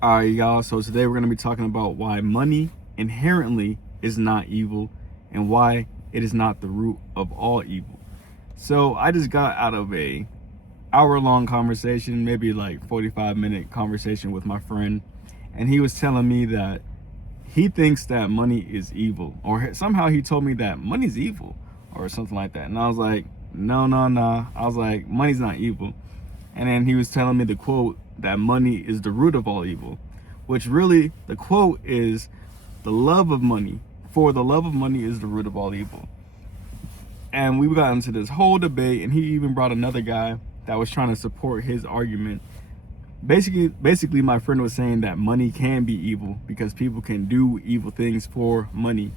All right, y'all. So today we're going to be talking about why money inherently is not evil and why it is not the root of all evil. So I just got out of a hour-long conversation, maybe like 45-minute conversation with my friend, and he was telling me that he thinks that money is evil, or somehow he told me that money's evil or something like that. And I was like, no, no, no. I was like, money's not evil. And then he was telling me the quote that money is the root of all evil, which really the quote is the love of money. For the love of money is the root of all evil. And we got into this whole debate, and he even brought another guy that was trying to support his argument. Basically, my friend was saying that money can be evil because people can do evil things for money.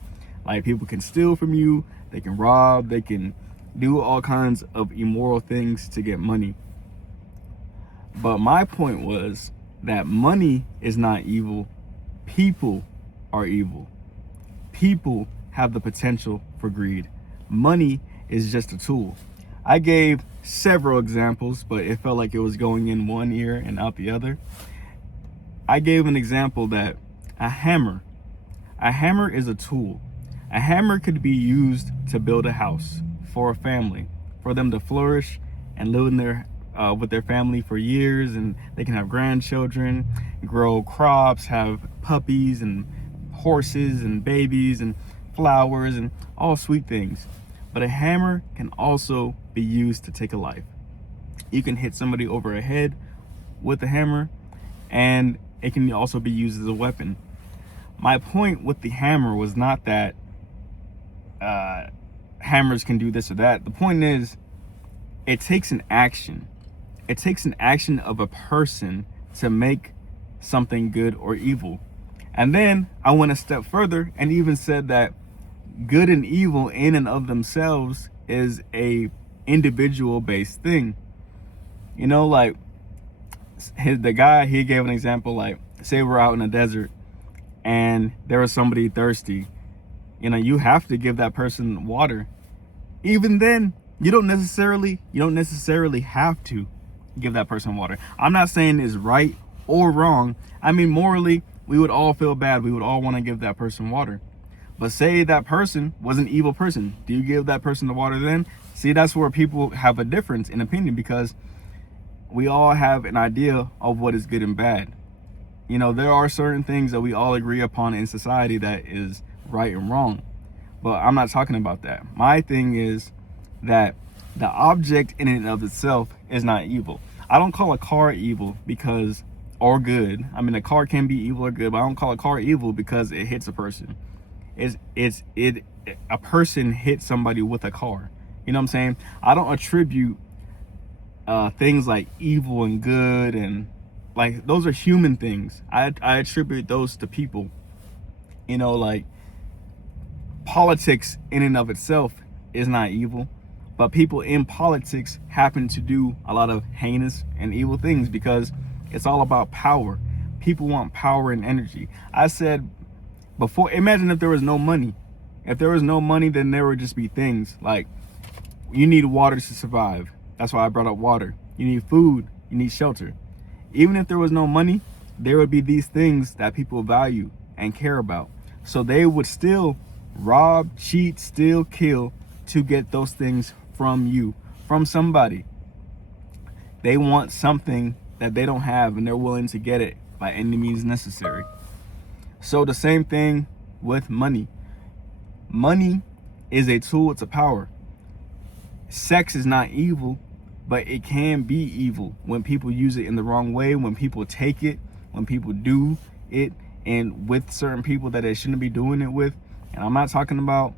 Like people can steal from you, they can rob, they can do all kinds of immoral things to get money. But my point was that money is not evil. People are evil. People have the potential for greed. Money is just a tool. I gave several examples, but it felt like it was going in one ear and out the other. I gave an example that a hammer is a tool. A hammer could be used to build a house for a family, for them to flourish and live in their with their family for years, and they can have grandchildren, grow crops, have puppies and horses and babies and flowers and all sweet things. But a hammer can also be used to take a life. You can hit somebody over a head with a hammer, and it can also be used as a weapon. My point with the hammer was not that hammers can do this or that. The point is, it takes an action. It takes an action of a person to make something good or evil. And then I went a step further and even said that good and evil in and of themselves is a individual based thing. You know, like the guy, he gave an example, like say we're out in a desert and there was somebody thirsty. You know, you have to give that person water. Even then, you don't necessarily have to give that person water. I'm not saying it's right or wrong. I mean, morally, we would all feel bad. We would all want to give that person water. But say that person was an evil person. Do you give that person the water then? See, that's where people have a difference in opinion, because we all have an idea of what is good and bad. You know, there are certain things that we all agree upon in society that is right and wrong. But I'm not talking about that. My thing is that the object in and of itself is not evil. I don't call a car evil because, or good. I mean, a car can be evil or good, but I don't call a car evil because it hits a person. A person hit somebody with a car. You know what I'm saying? I don't attribute things like evil and good, and like those are human things. I attribute those to people. You know, like politics in and of itself is not evil, but people in politics happen to do a lot of heinous and evil things because it's all about power. People want power and energy. I said before, imagine if there was no money. If there was no money, then there would just be things like you need water to survive. That's why I brought up water. You need food, you need shelter. Even if there was no money, there would be these things that people value and care about. So they would still rob, cheat, steal, kill to get those things from you, from somebody. They want something that they don't have, and they're willing to get it by any means necessary. So the same thing with money. Money is a tool, it's a power. Sex is not evil, but it can be evil when people use it in the wrong way, when people take it, when people do it, and with certain people that they shouldn't be doing it with. And I'm not talking about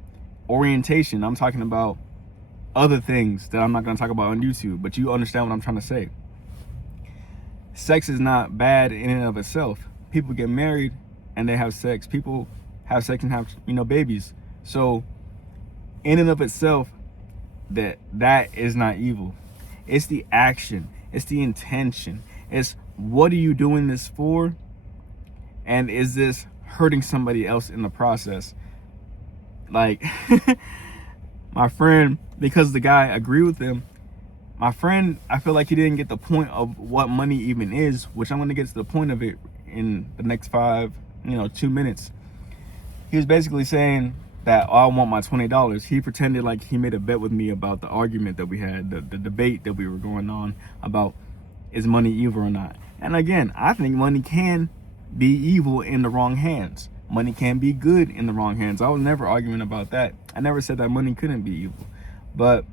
orientation. I'm talking about other things that I'm not going to talk about on YouTube, but you understand what I'm trying to say. Sex is not bad in and of itself. People get married and they have sex. People have sex and have, babies. So in and of itself, that is not evil. It's the action. It's the intention. It's what are you doing this for? And is this hurting somebody else in the process? Like my friend, because the guy agreed with him, my friend, I feel like he didn't get the point of what money even is, which I'm going to get to the point of it in the next 2 minutes. He was basically saying that, oh, I want my $20. He pretended like he made a bet with me about the argument that we had, the debate that we were going on about, is money evil or not? And again, I think money can be evil in the wrong hands. Money can be good in the wrong hands. I was never arguing about that. I never said that money couldn't be evil. But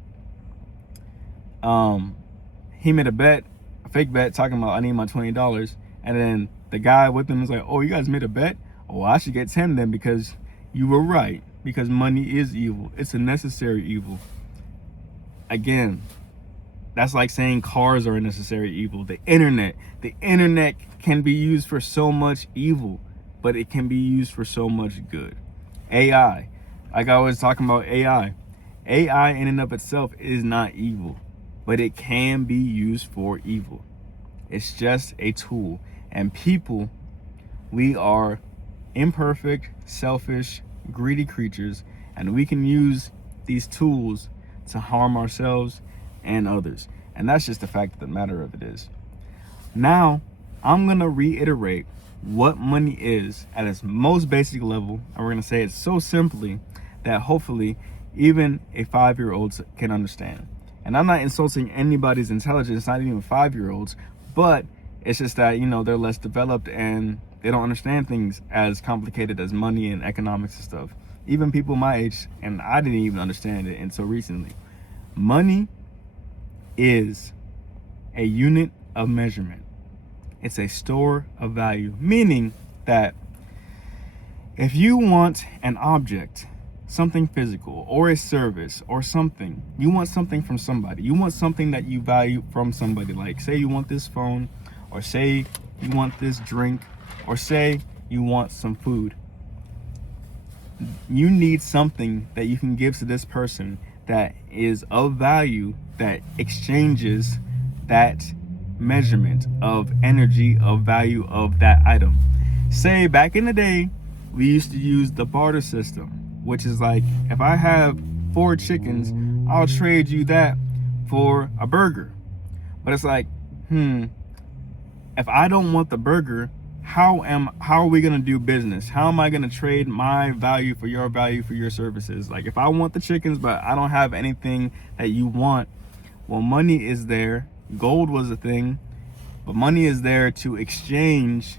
he made a fake bet, talking about I need my $20. And then the guy with him was like, oh, you guys made a bet? Oh, I should get 10 then, because you were right. Because money is evil. It's a necessary evil. Again, that's like saying cars are a necessary evil. The internet can be used for so much evil, but it can be used for so much good. AI, like I was talking about AI in and of itself is not evil, but it can be used for evil. It's just a tool. And people, we are imperfect, selfish, greedy creatures, and we can use these tools to harm ourselves and others. And that's just the fact of the matter of it is. Now, I'm going to reiterate what money is at its most basic level, and we're going to say it so simply that hopefully even a 5-year-old can understand. And I'm not insulting anybody's intelligence, not even 5-year-olds, but it's just that, they're less developed and they don't understand things as complicated as money and economics and stuff. Even people my age, and I didn't even understand it until recently. Money is a unit of measurement. It's a store of value, meaning that if you want an object, something physical or a service or something, you want something from somebody, you want something that you value from somebody, like say you want this phone, or say you want this drink, or say you want some food. You need something that you can give to this person that is of value, that exchanges that measurement of energy, of value of that item. Say back in the day, we used to use the barter system, which is like, if I have 4 chickens, I'll trade you that for a burger. But it's like, if I don't want the burger, how are we gonna do business? How am I gonna trade my value for your services? Like, if I want the chickens but I don't have anything that you want, well, money is there. Gold was a thing, but money is there to exchange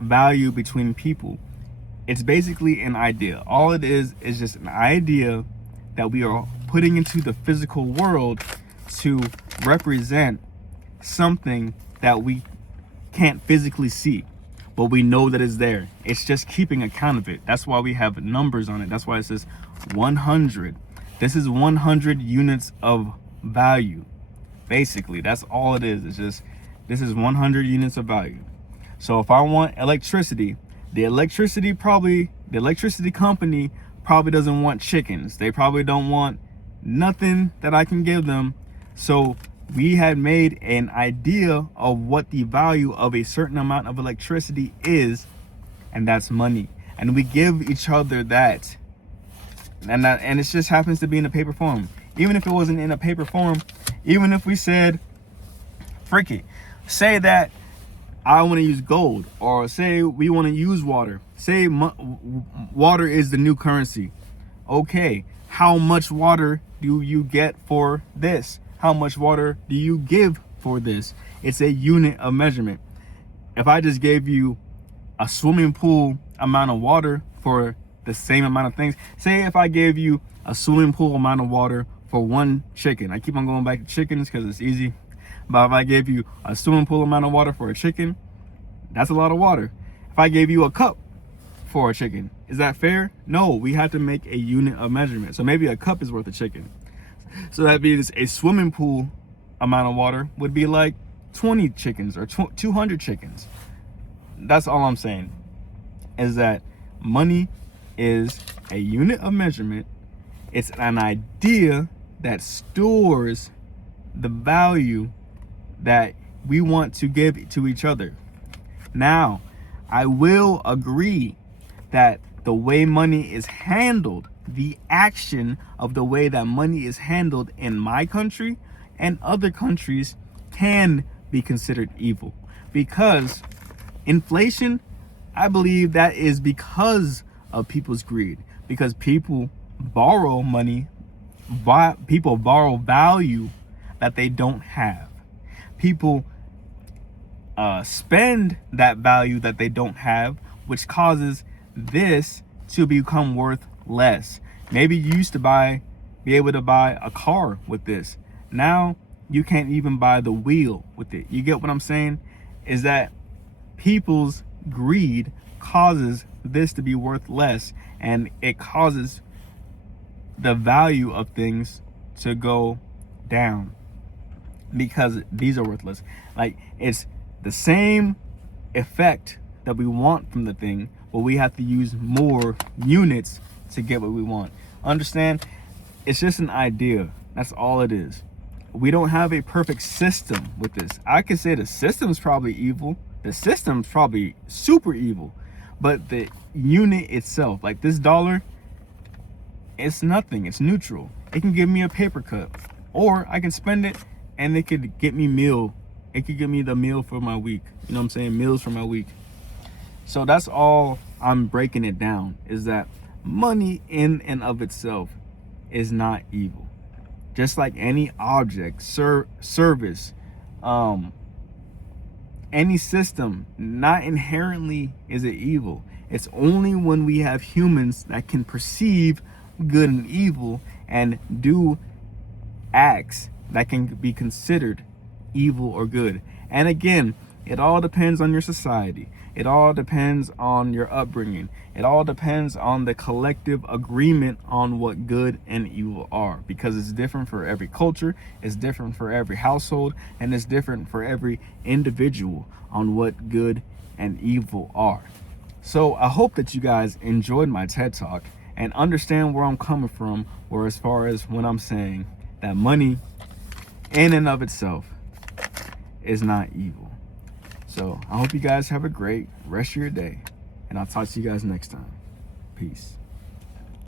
value between people. It's basically an idea. All it is just an idea that we are putting into the physical world to represent something that we can't physically see, but we know that it's there. It's just keeping account of it. That's why we have numbers on it. That's why it says 100. This is 100 units of value. Basically, that's all it is. It's just, this is 100 units of value. So if I want electricity, the electricity company probably doesn't want chickens. They probably don't want nothing that I can give them. So we had made an idea of what the value of a certain amount of electricity is, and that's money. And we give each other that. And it just happens to be in a paper form. Even if it wasn't in a paper form, even if we said, say that I want to use gold, or say we want to use water. Say water is the new currency. Okay, how much water do you get for this? How much water do you give for this? It's a unit of measurement. If I just gave you a swimming pool amount of water for the same amount of things, say if I gave you a swimming pool amount of water for 1 chicken. I keep on going back to chickens because it's easy. But if I gave you a swimming pool amount of water for a chicken, that's a lot of water. If I gave you a cup for a chicken, is that fair? No, we have to make a unit of measurement. So maybe a cup is worth a chicken. So that means a swimming pool amount of water would be like 20 chickens or 200 chickens. That's all I'm saying, is that money is a unit of measurement. It's an idea that stores the value that we want to give to each other. Now, I will agree that the way money is handled, the action of the way that money is handled in my country and other countries, can be considered evil, because Inflation, I believe that is because of people's greed, because people borrow money, people borrow value that they don't have. People spend that value that they don't have, which causes this to become worth less. Maybe you used to be able to buy a car with this. Now you can't even buy the wheel with it. You get what I'm saying? Is that people's greed causes this to be worth less, and it causes the value of things to go down because these are worthless. Like, it's the same effect that we want from the thing, but we have to use more units to get what we want. Understand? It's just an idea. That's all it is. We don't have a perfect system with this. I could say the system's probably evil. The system's probably super evil. But the unit itself, like this dollar, it's nothing. It's neutral. It can give me a paper cut, or I can spend it and it could get me meal. It could give me the meal for my week. You know what I'm saying? Meals for my week. So that's all I'm breaking it down, is that money in and of itself is not evil. Just like any object, service, any system, not inherently is it evil. It's only when we have humans that can perceive good and evil and do acts that can be considered evil or good. And again, it all depends on your society. It all depends on your upbringing. It all depends on the collective agreement on what good and evil are, because it's different for every culture, it's different for every household, and it's different for every individual on what good and evil are. So I hope that you guys enjoyed my TED Talk and understand where I'm coming from, or as far as when I'm saying that money in and of itself is not evil. So I hope you guys have a great rest of your day, and I'll talk to you guys next time. Peace.